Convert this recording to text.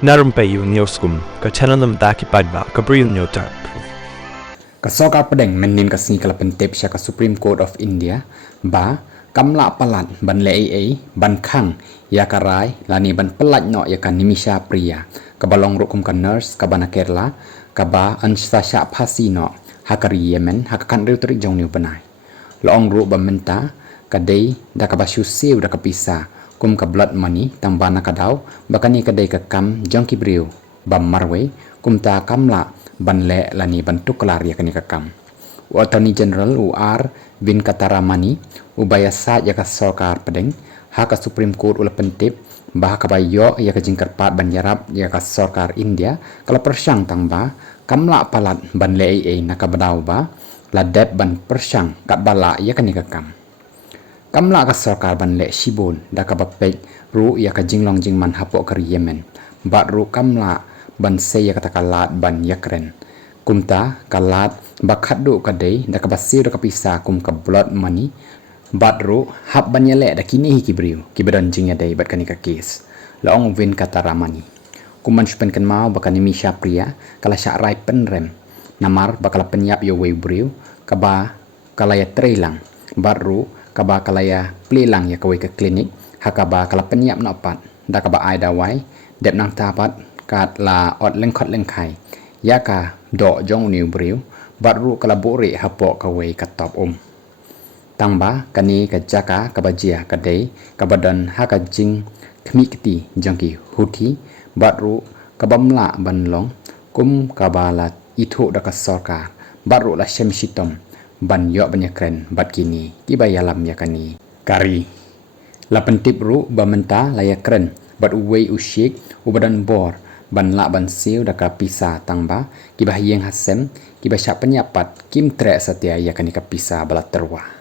Narumpayu Nioskum, Kachananam Daki Padva, Gabriel Nyotar. Kasoka pedeng menin kasni kala pentep syaka Supreme Court of India ba kamla palat ban lei ban khang ya karai lani ban pelat no ya kan nimisha pria kabalong rukum kan nurse kabana Kerala kaba ansasha phasi no hakari Yemen hakakan riutri jong ni banai loong ru ba menta kadai da kabashu siu da kapisa kum ka blood money tambana kadau bakani kadai ka kam jong kibriu bam marwe kum ta kamla ban le lani ban tuklar ya kani ka kam Attorney General UR Bin Kataramani ubaya sa ya ka sarkar pedeng haka Supreme Court ula pentip bah ka bayo ya ka jingkar pat ban yarap ya ka sarkar India kala persyang tangba kamla palat ban le na ka badau ba la dep ban persyang kat bala ya kani ka kam kamla ka sarkar ban le shibon da ka bapek ru ya ka jinglong jingman hapok ka Yemen bat ru kamla ban se ya ka takalat ban yakren kumta kalat bakhat do kadai da kabasir da kapisa kum ka blood money badru hab banyale da kini kibriu kibadan jingya dai bat kani ka case laong win kata ramani kuman spen kan mau bakani misha pria kala sya rai penrem namar bakala penyap yo we briu kaba kala ya trelang badru kaba kala ya plelang ya kawe ka klinik hakaba kala penyap no pat da kaba ai da wai dep nang tapat kat la ot lengkhot lengkhai yaka do jong niu briu baru kalabore hapo kawe katop tangba kani ka jaka kabajia kadai kabadan haka jing khmikti jangki huthi baru kabamla banlong kum kabala ithu daka sarkar baru la shemshitom ban yo banyakren batkini kibayalam yakani kari la pentip ru bamenta layakren bat uwei usyik ubadan bor ban la ban siu daka pisa tangba kibah yeng hasem kibah syak penyapat kim tre setia yakani kapisa bala terwa